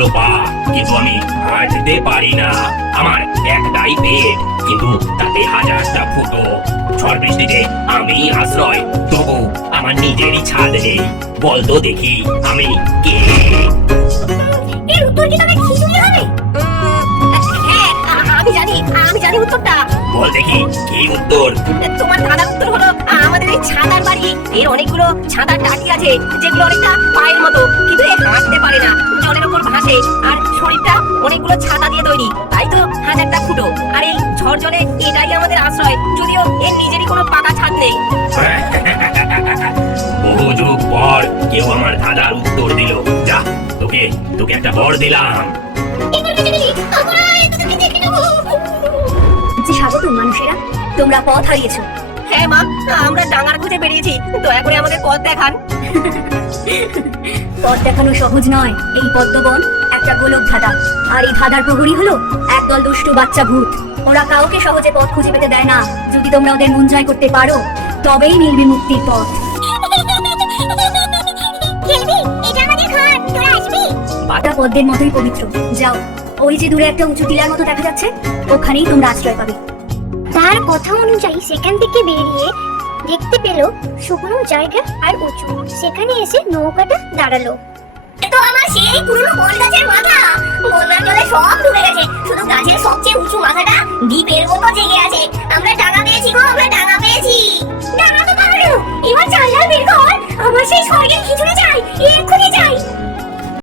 অনেকগুলো পা, কিন্তু আমি হাঁটতে পারি না। আমার একটাই পেট, কিন্তু তাতে হাজারটা ফুটো। ঝড় বৃষ্টিতে আমি আশ্রয়, তবু আমার নিজেরই ছাদ নেই। বলতো দেখি আমি কে? এর উত্তর কি তবে খিচুড়ি হবে? হ্যাঁ, আমি জানি উত্তরটা। বল দেখি কি উত্তর? তোমার দাদার উত্তর হলো আমাদের এই ছাতার বাড়ি। এর অনেকগুলো ছাতার টাটি আছে, যেগুলো অনেকটা পায়ের মতো, কিন্তু এ হাঁটতে পারে না, জলের উপর ভাসে। আর শরীরটা অনেকগুলো ছাতা দিয়ে তৈরি, তাই তো হাজারটা ফুটো। আর এই ঝড় জলে এটাই আমাদের আশ্রয়, যদিও এর নিজেরই কোনো পাকা ছাদ নেই। বহু যুগ পর কেউ আমার দাদার উত্তর দিল। যা, তোকে তোকে একটা বর দিলাম। স্বাগত মানুষেরা, তোমরা পথ হারিয়েছো। হ্যাঁ মা, আমরা ডাঙার খুঁজে বেরিয়েছি, দয়া করে আমাদের পথ দেখান। পথ দেখানো সহজ নয়। এই পদ্মবন একটা গোলক ধাঁধা, আর এই ধাঁধার প্রহরী হলো একদল দুষ্টু বাচ্চা ভূত। ওরা কাউকে সহজে পথ খুঁজে পেতে দেয় না। যদি তোমরা ওদের মন জয় করতে পারো, তবেই মিলবে মুক্তির পথ। বাটা পদ্মের মতোই পবিত্র। যাও, ওই যে দূরে একটা উঁচু টিলার মতো দেখা যাচ্ছে, ওখানেই তোমরা আশ্রয় পাবে। তার কথা অনুযায়ী সেখান থেকে বেরিয়ে দেখতে পেল শুকনো জায়গা আর উঁচু। সেখানে এসে নৌকাটা দাঁড়ালো। তো আমার সেই পুরনো বট গাছের মাথা, বন্যার জলে সব ডুবে গেছে, শুধু গাছের সবচেয়ে উঁচু মাথাটা দ্বীপের মতো জেগে আছে। আমরা ডাঙা পেয়েছি গো, আমরা ডাঙা পেয়েছি। ডাঙা তো পারো, এবার চাল বের কর, আমার সেই স্বর্গের খিচুড়ি চাই, এক্ষুনি চাই।